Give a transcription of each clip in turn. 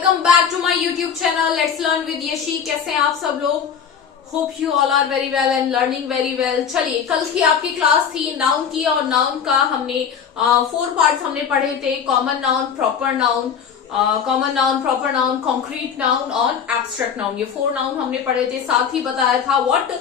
Welcome back to my YouTube channel let's learn with Yashi. कैसे हैं आप सब लोग? Hope you all are very well and learning very well. चलिए, कल की आपकी क्लास थी नाउन की और नाउन का हमने 4 पार्ट्स हमने पढ़े थे। Common noun, proper noun, proper noun, concrete noun और एब्स्ट्रैक्ट नाउन। ये 4 नाउन हमने पढ़े थे। साथ ही बताया था व्हाट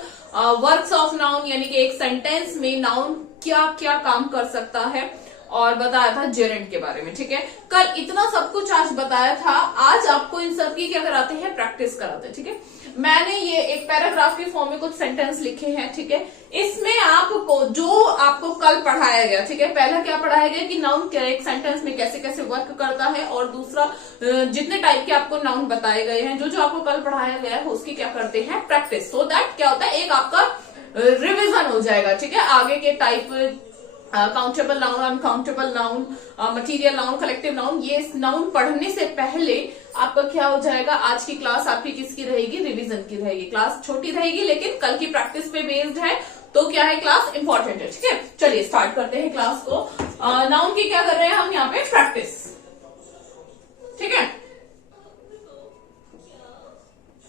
वर्क्स ऑफ नाउन, यानी कि एक सेंटेंस में नाउन क्या क्या काम कर सकता है, और बताया था जेरेंट के बारे में। ठीक है, कल इतना सब कुछ आज बताया था। आज आपको इन सब की क्या कराते हैं? प्रैक्टिस कराते हैं। ठीक है, मैंने ये एक पैराग्राफ के फॉर्म में कुछ सेंटेंस लिखे हैं। ठीक है, इसमें आपको जो आपको कल पढ़ाया गया, ठीक है, पहला क्या पढ़ाया गया कि नाउन एक सेंटेंस में कैसे कैसे वर्क करता है, और दूसरा जितने टाइप के आपको नाउन बताए गए हैं, जो आपको कल पढ़ाया गया है उसकी क्या करते हैं? प्रैक्टिस। सो दैट क्या होता है, एक आपका रिविजन हो जाएगा। ठीक है, आगे के type countable noun, uncountable noun, material noun, collective noun, ये नाउन पढ़ने से पहले आपका क्या हो जाएगा? आज की क्लास आपकी किसकी रहेगी? रिवीजन की रहेगी। क्लास छोटी रहेगी लेकिन कल की प्रैक्टिस पे बेस्ड है, तो क्या है, क्लास इंपॉर्टेंट है। ठीक है, चलिए स्टार्ट करते हैं क्लास को। नाउन की क्या कर रहे हैं हम यहाँ पे? प्रैक्टिस। ठीक है,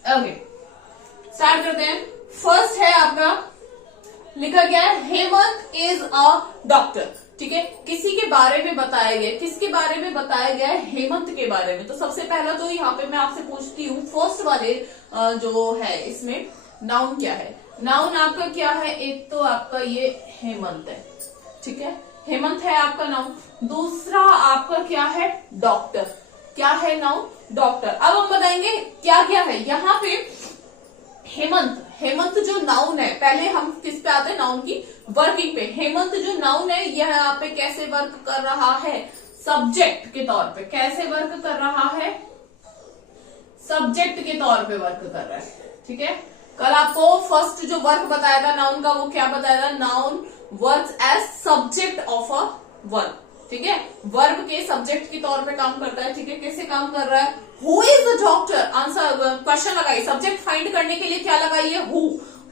ओके, स्टार्ट करते हैं। फर्स्ट है आपका, लिखा गया है हेमंत इज अ डॉक्टर। ठीक है, किसी के बारे में बताया गया, किसके बारे में बताया गया है? हेमंत के बारे में। तो सबसे पहला तो यहाँ पे मैं आपसे पूछती हूँ, फर्स्ट वाले जो है इसमें नाउन क्या है? नाउन आपका क्या है? एक तो आपका ये हेमंत है। ठीक है, हेमंत है आपका नाउन। दूसरा आपका क्या है? डॉक्टर। क्या है नाउन? डॉक्टर। अब हम बताएंगे क्या क्या है यहाँ पे। हेमंत, हेमंत जो नाउन है, पहले हम किस पे आते हैं? नाउन की वर्किंग पे। हेमंत जो नाउन है यह यहाँ पे कैसे वर्क कर रहा है? सब्जेक्ट के तौर पे। कैसे वर्क कर रहा है? सब्जेक्ट के तौर पे वर्क कर रहा है। ठीक है, कल आपको फर्स्ट जो वर्क बताया था नाउन का, वो क्या बताया था? Noun works as subject of a verb. ठीक है, वर्ब के सब्जेक्ट के तौर पे काम करता है। ठीक है, कैसे काम कर रहा है? Who is the doctor? Answer question लगाइए, सब्जेक्ट फाइंड करने के लिए क्या लगाइए?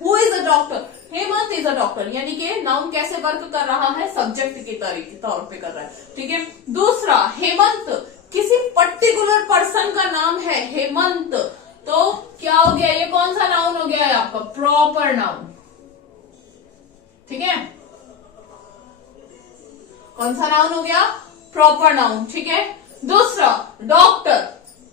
Who is the doctor? Hemant is a doctor, यानी कि नाउन कैसे वर्क कर रहा है? सब्जेक्ट के तौर पे कर रहा है। ठीक है, दूसरा, हेमंत किसी पर्टिकुलर पर्सन का नाम है हेमंत, तो क्या हो गया? ये कौन सा नाउन हो गया है आपका? Proper noun. ठीक है, कौन सा नाउन हो गया? Proper noun. ठीक है, दूसरा डॉक्टर,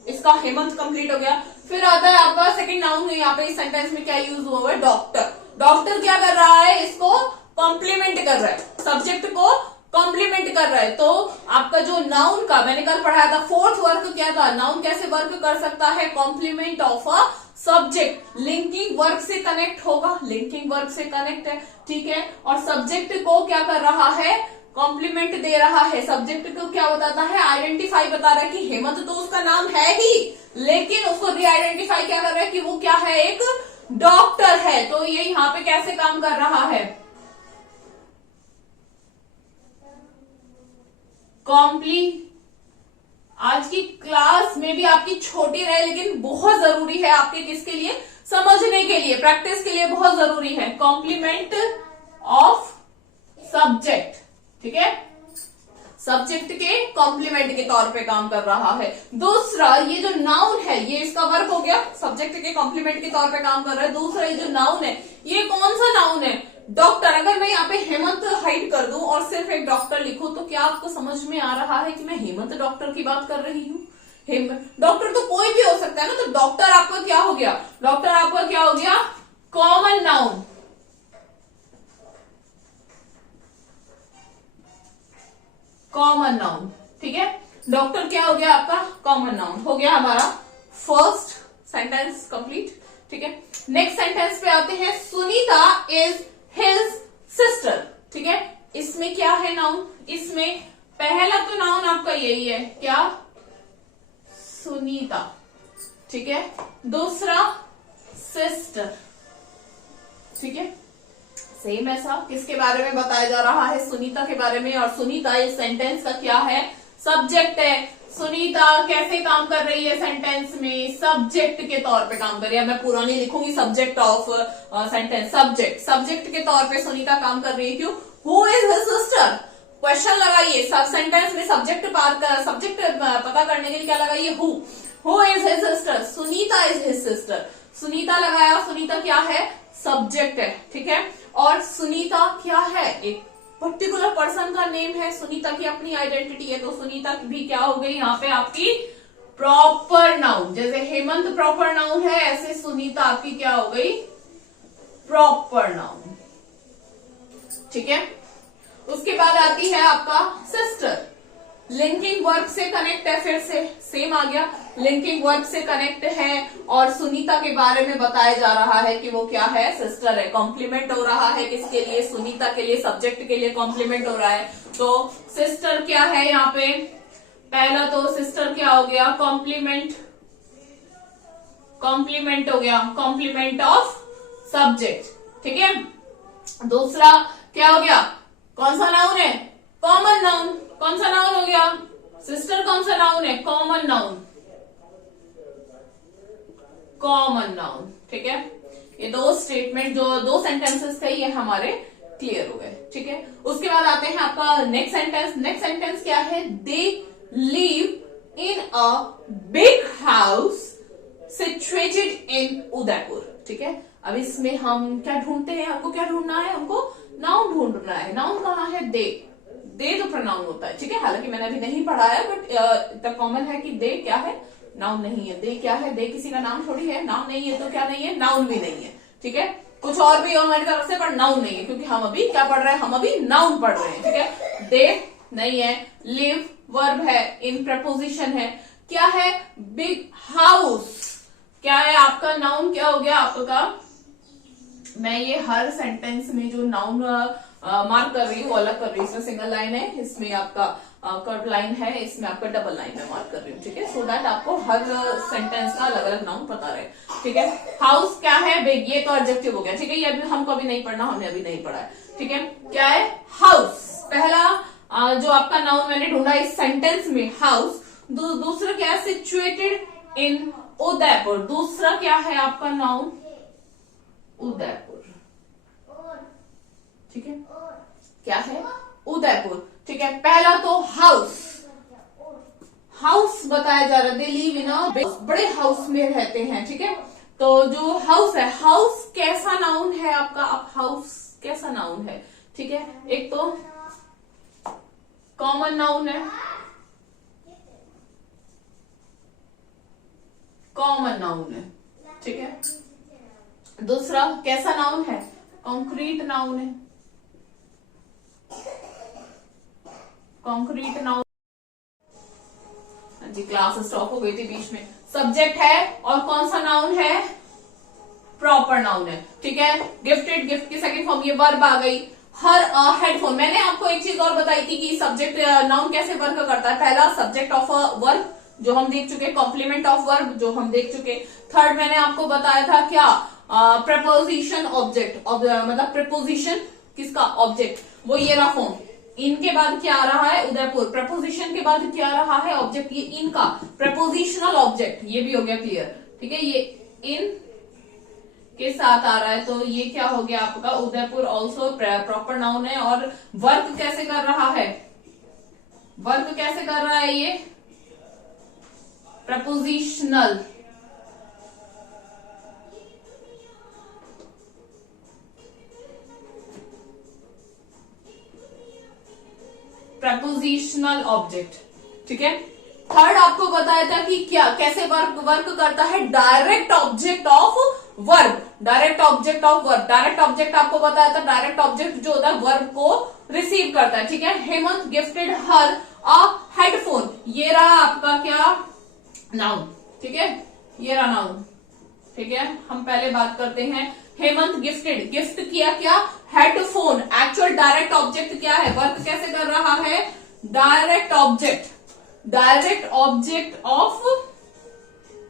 इसका हेमंत कंप्लीट हो गया। फिर आता है आपका सेकंड नाउन, यहाँ पे इस सेंटेंस में क्या यूज हुआ है? डॉक्टर। डॉक्टर क्या कर रहा है? इसको कॉम्प्लीमेंट कर रहा है, सब्जेक्ट को कॉम्प्लीमेंट कर रहा है। तो आपका जो नाउन का मैंने कल पढ़ाया था, फोर्थ वर्क क्या था? नाउन कैसे वर्क कर सकता है? Complement of a subject. Linking work से कनेक्ट होगा, लिंकिंग वर्क से कनेक्ट है। ठीक है, और सब्जेक्ट को क्या कर रहा है? कॉम्प्लीमेंट दे रहा है। सब्जेक्ट को क्या बताता है? आइडेंटिफाई बता रहा है कि हेमंत तो उसका नाम है ही, लेकिन उसको री आइडेंटिफाई क्या कर रहा है कि वो क्या है? एक डॉक्टर है। तो ये यहाँ पे कैसे काम कर रहा है? आज की क्लास में भी आपकी छोटी रहे लेकिन बहुत जरूरी है आपके किसके लिए? समझने के लिए, प्रैक्टिस के लिए बहुत जरूरी है। Complement of subject. ठीक है, सब्जेक्ट के कॉम्प्लीमेंट के तौर पे काम कर रहा है। दूसरा, ये जो नाउन है ये इसका वर्क हो गया, सब्जेक्ट के कॉम्प्लीमेंट के तौर पे काम कर रहा है। दूसरा, ये जो नाउन है ये कौन सा नाउन है? डॉक्टर। अगर मैं यहाँ पे हेमंत हाइड कर दूं और सिर्फ एक डॉक्टर लिखूं, तो क्या आपको समझ में आ रहा है कि मैं हेमंत डॉक्टर की बात कर रही हूँ? डॉक्टर तो कोई भी हो सकता है ना। तो डॉक्टर आपका क्या हो गया? डॉक्टर आपका क्या हो गया? Common noun. Common noun. ठीक है, डॉक्टर क्या हो गया आपका? कॉमन नाउन हो गया हमारा फर्स्ट सेंटेंस कंप्लीट। ठीक है, नेक्स्ट सेंटेंस पे आते हैं। Sunita is his sister. ठीक है, इसमें क्या है नाउन? इसमें पहला तो नाउन आपका यही है, क्या? सुनीता। ठीक है, दूसरा सिस्टर। ठीक है, सेम ऐसा किसके बारे में बताया जा रहा है? सुनीता के बारे में। और सुनीता इस सेंटेंस का क्या है? सब्जेक्ट है। सुनीता कैसे काम कर रही है सेंटेंस में? सब्जेक्ट के तौर पे काम कर रही है। मैं पूरा नहीं लिखूंगी, सब्जेक्ट ऑफ सेंटेंस, सब्जेक्ट के तौर पे सुनीता काम कर रही है। क्यों? Who is his sister? Question लगाइए, सब सेंटेंस में सब्जेक्ट पता करने के लिए क्या लगाइए? Who. Who is his sister, Sunita is his sister. Sunita लगाया, सुनीता क्या है, सब्जेक्ट है, ठीक है। और सुनीता क्या है, एक पर्टिकुलर पर्सन का नेम है, सुनीता की अपनी आइडेंटिटी है, तो सुनीता भी क्या हो गई यहाँ पे आपकी प्रॉपर नाउन। जैसे हेमंत प्रॉपर नाउन है, ऐसे सुनीता आपकी क्या हो गई, प्रॉपर नाउन, ठीक है। उसके बाद आती है आपका सिस्टर, लिंकिंग वर्ब से कनेक्ट है, फिर से सेम आ गया, लिंकिंग वर्ब से कनेक्ट है और सुनीता के बारे में बताया जा रहा है कि वो क्या है, सिस्टर है। कॉम्प्लीमेंट हो रहा है किसके लिए, सुनीता के लिए, सब्जेक्ट के लिए कॉम्प्लीमेंट हो रहा है। तो सिस्टर क्या है यहाँ पे, पहला तो सिस्टर क्या हो गया, कॉम्प्लीमेंट, कॉम्प्लीमेंट हो गया, कॉम्प्लीमेंट ऑफ सब्जेक्ट, ठीक है। दूसरा क्या हो गया, कौन सा नाउन है, कॉमन नाउन। कौन सा नाउन हो गया, सिस्टर कौन सा नाउन है, कॉमन नाउन, कॉमन नाउन, ठीक है। ये दो स्टेटमेंट, जो दो सेंटेंसेस थे, ये हमारे क्लियर हो गए, ठीक है। उसके बाद आते हैं आपका नेक्स्ट सेंटेंस। नेक्स्ट सेंटेंस क्या है, they live in a big house situated in Udaipur, ठीक है। अब इसमें हम क्या ढूंढते हैं, हमको क्या ढूंढना है, हमको नाउन ढूंढना है। नाउन कहाँ है, दे, दे तो प्रोनाउन होता है, ठीक है। हालांकि मैंने अभी नहीं पढ़ा है, बट इतना कॉमन है कि दे क्या है, नाउन नहीं है। दे क्या है, दे किसी का नाम थोड़ी है, नाम नहीं है तो क्या नहीं है, नाउन भी नहीं है, ठीक है। कुछ और भी हमारी तरफ से, पर नाउन नहीं है, क्योंकि हम अभी क्या पढ़ रहे हैं, हम अभी नाउन पढ़ रहे हैं, ठीक है। दे नहीं है, लिव वर्ब है, इन प्रपोजिशन है, क्या है, बिग हाउस क्या है आपका, नाउन क्या हो गया आपका। मैं ये हर सेंटेंस में जो नाउन मार्क कर रही हूँ वो अलग कर रही हूँ। इसमें सिंगल लाइन है, इसमें आपका कर्व लाइन है, इसमें आपका डबल लाइन में मार्क कर रही हूँ, ठीक है। सो दैट आपको हर सेंटेंस का अलग अलग नाउन पता रहे, ठीक है। हाउस क्या है, बिग, ये तो एडजेक्टिव हो गया, ठीक है। ये अभी हमको अभी नहीं पढ़ना, हमने अभी नहीं पढ़ा है, ठीक है। क्या है, हाउस, पहला जो आपका नाउन मैंने ढूंढा इस सेंटेंस में, हाउस। दूसरा क्या है, सिचुएटेड इन उदयपुर। दूसरा क्या है आपका नाउन, उदयपुर, ठीक है। क्या है, उदयपुर, ठीक है। पहला तो हाउस, हाउस बताया जा रहा है, दे लिव इन अ, बड़े हाउस में रहते हैं, ठीक है। तो जो हाउस है, हाउस कैसा नाउन है आपका, अब हाउस कैसा नाउन है, ठीक है। एक तो कॉमन नाउन है, कॉमन नाउन है, ठीक है। दूसरा कैसा नाउन है, कॉन्क्रीट नाउन है, कॉन्क्रीट नाउन। जी क्लास स्टॉप हो गई थी बीच में। सब्जेक्ट है और कौन सा नाउन है, प्रॉपर नाउन है, ठीक है। गिफ्टेड, गिफ्ट की सेकंड फॉर्म, ये वर्ब आ गई। हर हेडफोन, मैंने आपको एक चीज और बताई थी कि सब्जेक्ट नाउन कैसे वर्क करता है। पहला सब्जेक्ट ऑफ अ वर्ब जो हम देख चुके, कॉम्प्लीमेंट ऑफ वर्ब जो हम देख चुके। थर्ड मैंने आपको बताया था क्या, प्रपोजिशन ऑब्जेक्ट, मतलब प्रपोजिशन किसका, ऑब्जेक्ट, वो ये रहा फॉर्म। इनके बाद क्या आ रहा है, उदयपुर। प्रपोजिशन के बाद क्या आ रहा है, ऑब्जेक्ट, ये इनका प्रपोजिशनल ऑब्जेक्ट, ये भी हो गया क्लियर, ठीक है। ये इन के साथ आ रहा है, तो ये क्या हो गया आपका, उदयपुर ऑल्सो प्रॉपर नाउन है। और वर्क कैसे कर रहा है, वर्क कैसे कर रहा है, ये प्रपोजिशनल, प्रपोजिशनल ऑब्जेक्ट, ठीक है। थर्ड आपको बताया था कि क्या कैसे वर्क करता है, direct object of verb, direct object of verb. Direct object आपको बताया था, डायरेक्ट ऑब्जेक्ट जो होता है वर्ब को रिसीव करता है, ठीक है। Hemant gifted her a headphone, ये रहा आपका क्या, नाउन, ठीक है, ये रहा नाउन, ठीक है। हम पहले बात करते हैं, हेमंत गिफ्टेड, गिफ्ट किया क्या, हेडफोन। एक्चुअल डायरेक्ट ऑब्जेक्ट क्या है, वर्क कैसे कर रहा है, direct object, direct object of,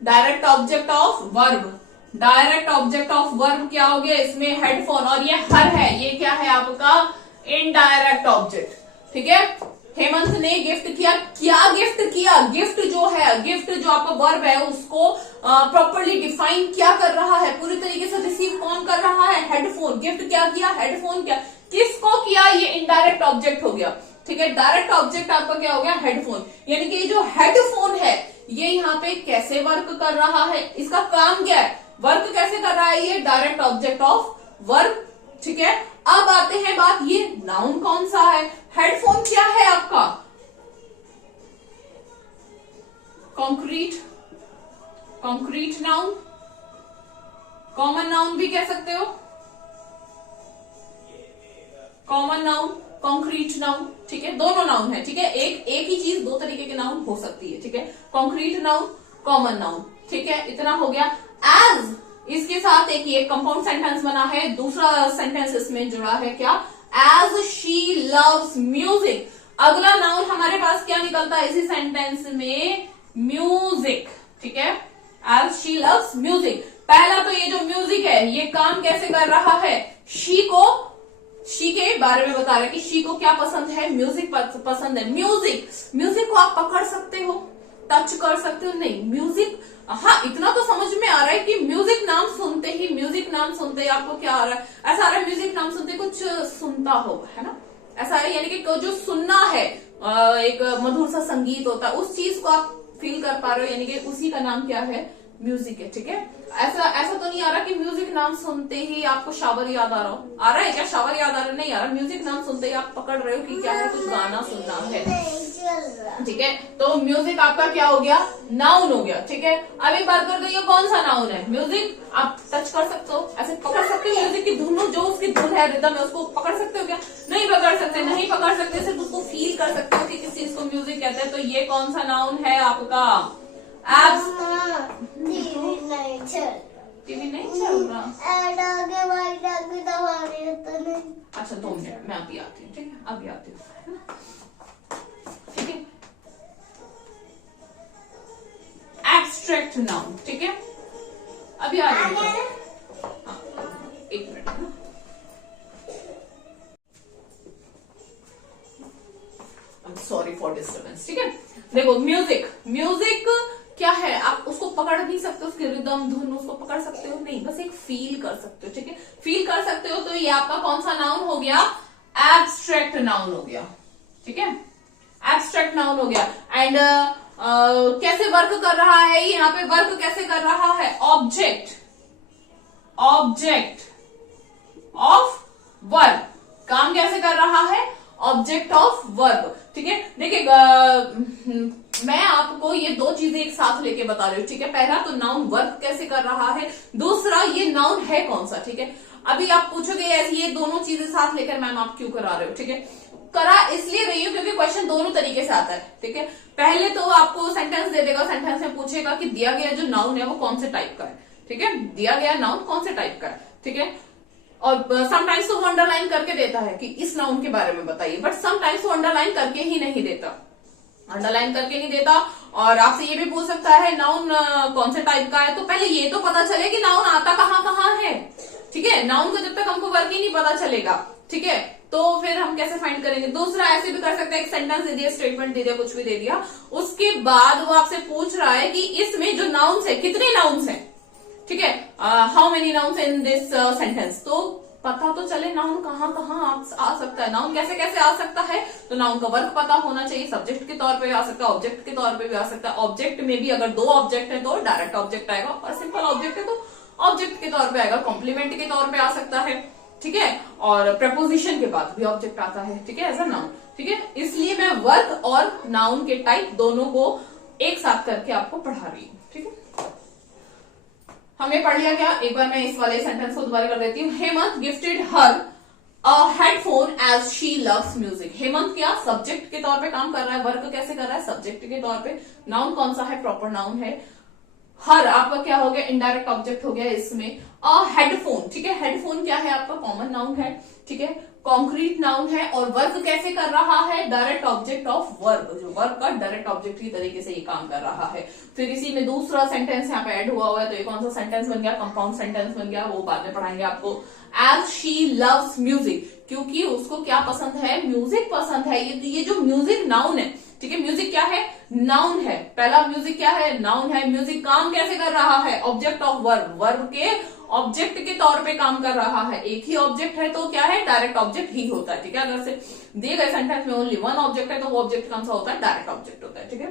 direct object of verb, direct object of verb क्या हो गया इसमें, हेडफोन। और ये हर है, ये क्या है आपका, इनडायरेक्ट ऑब्जेक्ट, ठीक है। हेमंत ने गिफ्ट किया, क्या गिफ्ट किया, गिफ्ट जो है, गिफ्ट जो आपका वर्ब है उसको प्रॉपरली डिफाइन क्या कर रहा है, पूरी तरीके से रिसीव कौन कर रहा है, हेडफोन। गिफ्ट क्या किया, हेडफोन क्या, किसको किया, ये इनडायरेक्ट ऑब्जेक्ट हो गया, ठीक है। डायरेक्ट ऑब्जेक्ट आपका क्या हो गया, हेडफोन। यानी कि जो हेडफोन है ये यहाँ पे कैसे वर्क कर रहा है, इसका काम क्या है, वर्क कैसे कर रहा है, ये डायरेक्ट ऑब्जेक्ट ऑफ वर्क, ठीक है। अब आते हैं बात, ये नाउन कौन सा है, हेडफोन क्या है आपका, concrete, concrete noun, common noun भी कह सकते हो, कॉमन नाउन, कॉन्क्रीट नाउन, ठीक है, दोनों नाउन है, ठीक है, एक ही चीज दो तरीके के नाउन हो सकती है, ठीक है, कॉन्क्रीट नाउन, कॉमन नाउन, ठीक है, इतना हो गया। एज, इसके साथ एक ये कंपाउंड सेंटेंस बना है, दूसरा सेंटेंस इसमें जुड़ा है क्या, एज शी लव्स म्यूजिक। अगला नाउन हमारे पास क्या निकलता है इसी सेंटेंस में, म्यूजिक, ठीक है, एज शी लव्स म्यूजिक। पहला तो ये जो म्यूजिक है ये काम कैसे कर रहा है, शी को, शी के बारे में बता रहे कि शी को क्या पसंद है, म्यूजिक पसंद है। म्यूजिक, म्यूजिक को आप पकड़ सकते हो, टच कर सकते हो, नहीं, म्यूजिक, हाँ इतना तो समझ में आ रहा है कि म्यूजिक नाम सुनते ही, म्यूजिक नाम सुनते ही आपको क्या आ रहा है, ऐसा आ रहा है म्यूजिक नाम सुनते कुछ सुनता होगा, है ना, ऐसा है, यानी कि जो सुनना है, एक मधुर सा संगीत होता है, उस चीज को आप फील कर पा रहे हो, यानी कि उसी का नाम क्या है, म्यूजिक है, ठीक है। ऐसा तो नहीं आ रहा कि म्यूजिक नाम सुनते ही आपको शावर याद आ रहा है क्या, शावर याद आ रहा है, नहीं आ रहा, म्यूजिक नाम सुनते ही आप पकड़ रहे हो कि क्या है, कुछ गाना सुनना है, ठीक है। तो म्यूजिक आपका क्या हो गया, नाउन हो गया, ठीक है। अब एक बात कर दो, ये कौन सा नाउन है, म्यूजिक, आप टच कर सकते हो, ऐसे पकड़ सकते हो, म्यूजिक की धुन, जो उसकी धुन है, रिदम है, उसको पकड़ सकते हो क्या, नहीं पकड़ सकते, नहीं पकड़ सकते, सिर्फ उसको फील कर सकते हो कि किस चीज को म्यूजिक कहते हैं। तो ये कौन सा नाउन है आपका, टीवी नहीं चल रहा, अच्छा 2 मिनट मैं अभी आती हूँ, ठीक है, अभी आती हूँ, ठीक है। एब्स्ट्रैक्ट नाउन, ठीक है, अभी आ रही हूँ, एक मिनट, सॉरी फॉर डिस्टर्बेंस, ठीक है। देखो म्यूजिक, म्यूजिक क्या है, आप उसको पकड़ नहीं सकते, उसकी रिदम धुन उसको पकड़ सकते हो नहीं, बस एक फील कर सकते हो, ठीक है, फील कर सकते हो। तो ये आपका कौन सा नाउन हो गया, एब्स्ट्रैक्ट नाउन हो गया, ठीक है, एब्स्ट्रैक्ट नाउन हो गया। एंड कैसे वर्क कर रहा है, यहाँ पे वर्क कैसे कर रहा है, ऑब्जेक्ट, ऑब्जेक्ट ऑफ वर्क, काम कैसे कर रहा है, ऑब्जेक्ट ऑफ वर्क, ठीक है। देखिए मैं आपको ये दो चीजें एक साथ लेके बता रही हूँ, ठीक है। पहला तो नाउन वर्क कैसे कर रहा है, दूसरा ये नाउन है कौन सा, ठीक है। अभी आप पूछोगे ऐसी ये दोनों चीजें साथ लेकर मैम आप क्यों करा रहे हो, ठीक है, करा इसलिए रही हूँ क्योंकि क्वेश्चन दोनों तरीके से आता है, ठीक है। पहले तो आपको सेंटेंस दे देगा, सेंटेंस में पूछेगा कि दिया गया जो नाउन है वो कौन से टाइप का है, ठीक है, दिया गया नाउन कौन से टाइप का है, ठीक है। और समटाइम्स तो वो अंडरलाइन करके देता है कि इस नाउन के बारे में बताइए, बट समटाइम्स वो अंडरलाइन करके ही नहीं देता, अंडरलाइन करके नहीं देता। और आपसे ये भी पूछ सकता है नाउन कौन से टाइप का है, तो पहले ये तो पता चले कि नाउन आता कहाँ है, ठीक है। नाउन को जब तक हमको वर्क ही नहीं पता चलेगा, ठीक है, तो फिर हम कैसे फाइंड करेंगे। दूसरा ऐसे भी कर सकते हैं, एक सेंटेंस दे दिया, स्टेटमेंट दे दिया, कुछ भी दे दिया, उसके बाद वो आपसे पूछ रहा है कि इसमें जो नाउन्स है कितने नाउन्स है, ठीक है, how many nouns in this sentence, तो पता तो चले नाउन कहाँ आ सकता है, नाउन कैसे कैसे आ सकता है। तो नाउन का वर्क पता होना चाहिए, सब्जेक्ट के तौर पे भी आ सकता है, ऑब्जेक्ट के तौर पे भी आ सकता है। ऑब्जेक्ट में भी अगर 2 ऑब्जेक्ट है तो डायरेक्ट ऑब्जेक्ट आएगा, और सिंपल ऑब्जेक्ट है तो ऑब्जेक्ट के तौर पे आएगा, कॉम्प्लीमेंट के तौर पे आ सकता है, ठीक है। और प्रपोजिशन के बाद भी ऑब्जेक्ट आता है, ठीक है, एज अ नाउन, ठीक है। इसलिए मैं वर्क और नाउन के टाइप दोनों को एक साथ करके आपको पढ़ा रही हूँ, ठीक है। हमने पढ़ लिया क्या, एक बार मैं इस वाले सेंटेंस को दोबारा कर देती हूँ। Hemant gifted her a headphone as she loves music. Hemant क्या सब्जेक्ट के तौर पे काम कर रहा है, वर्क कैसे कर रहा है, सब्जेक्ट के तौर पे। नाउन कौन सा है, प्रॉपर नाउन है। हर आपका क्या हो गया, इनडायरेक्ट ऑब्जेक्ट हो गया इसमें। अ हेडफोन, ठीक है, हेडफोन क्या है आपका, कॉमन नाउन है, ठीक है, कॉन्क्रीट नाउन है। और वर्क कैसे कर रहा है, डायरेक्ट ऑब्जेक्ट ऑफ वर्क, जो वर्क का डायरेक्ट ऑब्जेक्ट की तरीके से ये काम कर रहा है। फिर इसी में दूसरा सेंटेंस यहाँ पे ऐड हुआ है, तो ये कौन सा सेंटेंस बन गया, कंपाउंड सेंटेंस बन गया, वो बाद में पढ़ाएंगे आपको। एज शी लव्स म्यूजिक, क्योंकि उसको क्या पसंद है, म्यूजिक पसंद है। ये जो म्यूजिक नाउन है, ठीक है, म्यूजिक क्या है, नाउन है। पहला म्यूजिक क्या है, नाउन है। म्यूजिक काम कैसे कर रहा है, ऑब्जेक्ट ऑफ वर्क, वर्क के ऑब्जेक्ट के तौर पे काम कर रहा है। एक ही ऑब्जेक्ट है तो क्या है, डायरेक्ट ऑब्जेक्ट ही होता है, ठीक है। अगर से दिए गए सेंटेंस में ओनली 1 ऑब्जेक्ट है तो वो ऑब्जेक्ट कौन सा होता है, डायरेक्ट ऑब्जेक्ट होता है, ठीक है।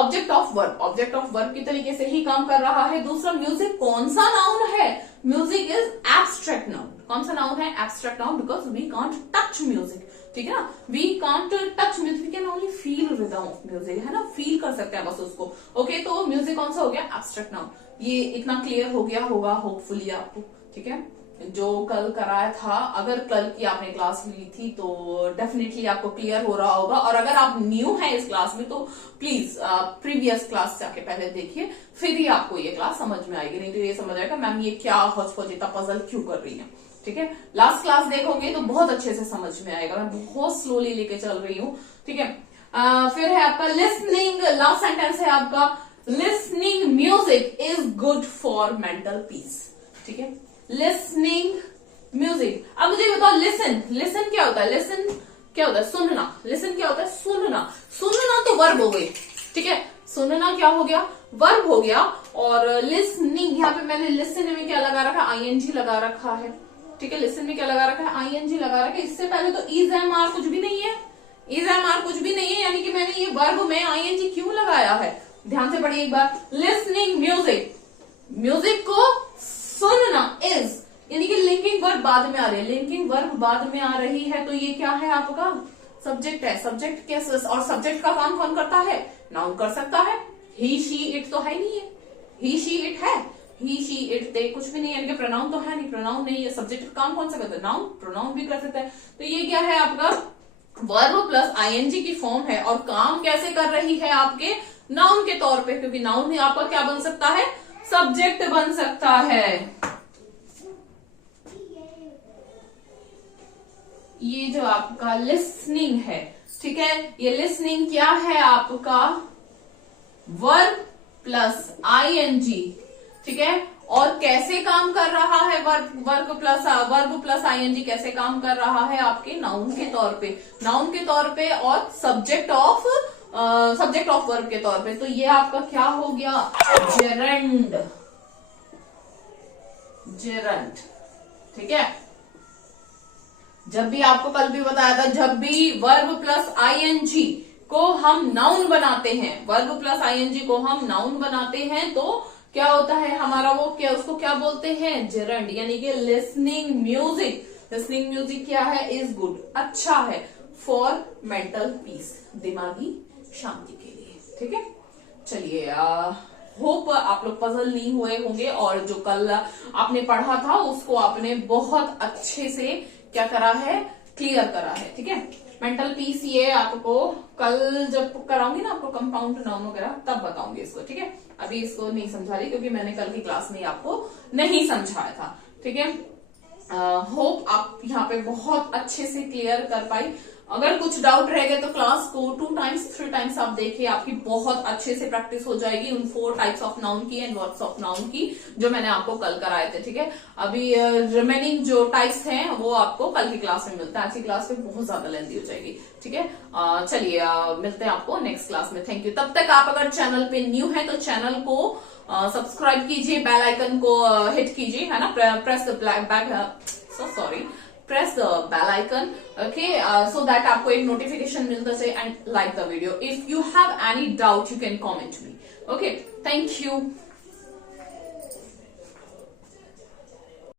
ऑब्जेक्ट ऑफ वर्ब की तरीके से ही काम कर रहा है। दूसरा, म्यूजिक कौन सा नाउन है? Music is abstract noun. कौन सा नाउन है? Abstract noun, because we can't touch music, ठीक है ना, we can't touch music, we can only feel rhythm of music, है ना, फील कर सकते हैं बस उसको। ओके, तो म्यूजिक कौन सा हो गया? Abstract noun. ये इतना क्लियर हो गया होगा होपफुली आपको, ठीक है। जो कल कराया था, अगर कल की आपने क्लास ली थी तो डेफिनेटली आपको क्लियर हो रहा होगा, और अगर आप न्यू हैं इस क्लास में तो प्लीज प्रीवियस क्लास जाके पहले देखिए, फिर ही आपको ये क्लास समझ में आएगी। नहीं तो ये समझ आएगा मैम ये क्या हौच-पौच इतना पजल क्यों कर रही है, ठीक है। लास्ट क्लास देखोगे तो बहुत अच्छे से समझ में आएगा। मैं बहुत स्लोली लेके चल रही हूँ, ठीक है। फिर है आपका लिसनिंग। लास्ट सेंटेंस है आपका, listening music is good for mental peace, ठीक है। Listening music. अब मुझे बताओ, लिसन क्या होता है? लिसन क्या होता है? सुनना। लिसन क्या होता है? सुनना। सुनना तो वर्ब हो गई, ठीक है। सुनना क्या हो गया? वर्ब हो गया। और लिसनिंग, यहाँ पे मैंने लिसन में क्या लगा रखा? आईएनजी लगा रखा है, ठीक है। लिसन में क्या लगा रखा है? आईएनजी लगा रखा है। इससे पहले तो इज एम आर कुछ भी नहीं है, इज एम आर कुछ भी नहीं है, यानी कि मैंने ये वर्ब में आईएनजी क्यों लगाया है? ध्यान से पढ़िए एक बार। लिसनिंग म्यूजिक, म्यूजिक को सुनना, इज यानी कि लिंकिंग वर्ब बाद में आ रही है, लिंकिंग वर्ब बाद में आ रही है, तो ये क्या है आपका? सब्जेक्ट है। सब्जेक्ट कैसे, और सब्जेक्ट का काम कौन करता है? नाउन कर सकता है। ही शी इट तो है नहीं है, ही शी इट है, ही शी इट दे कुछ भी नहीं, यानी कि प्रोनाउन तो है नहीं, प्रोनाउन नहीं है। सब्जेक्ट का काम कौन सा करता है? नाउन। प्रोनाउन भी कर सकता है। तो ये क्या है आपका? वर्ब प्लस आईएनजी की फॉर्म है, और काम कैसे कर रही है? आपके नाउन के तौर पे, क्योंकि नाउन ही आपका क्या बन सकता है? सब्जेक्ट बन सकता है। ये जो आपका लिसनिंग है, ठीक है, ये लिसनिंग क्या है आपका? वर्ब प्लस आईएनजी, ठीक है। और कैसे काम कर रहा है? वर्ब प्लस आईएनजी कैसे काम कर रहा है? आपके नाउन के तौर पे, नाउन के तौर पे, और सब्जेक्ट ऑफ वर्ब के तौर पे। तो ये आपका क्या हो गया? जेरंड, जेरंड, ठीक है। जब भी आपको कल भी बताया था, जब भी वर्ब प्लस आईएनजी को हम नाउन बनाते हैं, वर्ब प्लस आईएनजी को हम नाउन बनाते हैं, तो क्या होता है हमारा? वो क्या, उसको क्या बोलते हैं? जेरंड, यानी कि लिसनिंग म्यूजिक। लिसनिंग म्यूजिक क्या है? इज गुड, अच्छा है, फॉर मेंटल पीस, दिमागी शांति के लिए, ठीक है। चलिए, होप आप लोग पजल नहीं हुए होंगे, और जो कल आपने पढ़ा था उसको आपने बहुत अच्छे से क्या करा है? क्लियर करा है, ठीक है। मेंटल पीस ये आपको कल जब कराऊंगी ना, आपको कंपाउंड नाउन वगैरह, तब बताऊंगी इसको, ठीक है। अभी इसको नहीं समझा रही क्योंकि मैंने कल की क्लास में आपको नहीं समझाया था, ठीक है। होप आप यहाँ पे बहुत अच्छे से क्लियर कर पाई। अगर कुछ डाउट रह गए तो क्लास को 2 टाइम्स 3 टाइम्स आप देखिए, आपकी बहुत अच्छे से प्रैक्टिस हो जाएगी उन 4 टाइप्स ऑफ नाउन की एंड वर्ड्स ऑफ नाउन की, जो मैंने आपको कल कराए थे, ठीक है। अभी रिमेनिंग जो टाइप्स हैं वो आपको कल की क्लास में मिलता है, आज की क्लास में बहुत ज्यादा लेंथी हो जाएगी, ठीक है। चलिए, मिलते हैं आपको नेक्स्ट क्लास में। Thank you. तब तक आप अगर चैनल पे न्यू है तो चैनल को सब्सक्राइब कीजिए, बेल आइकन को हिट कीजिए, है ना, press the press the bell icon, okay, so that आपको एक notification मिलता है, and like the video. If you have any doubt, you can comment me. Okay, thank you.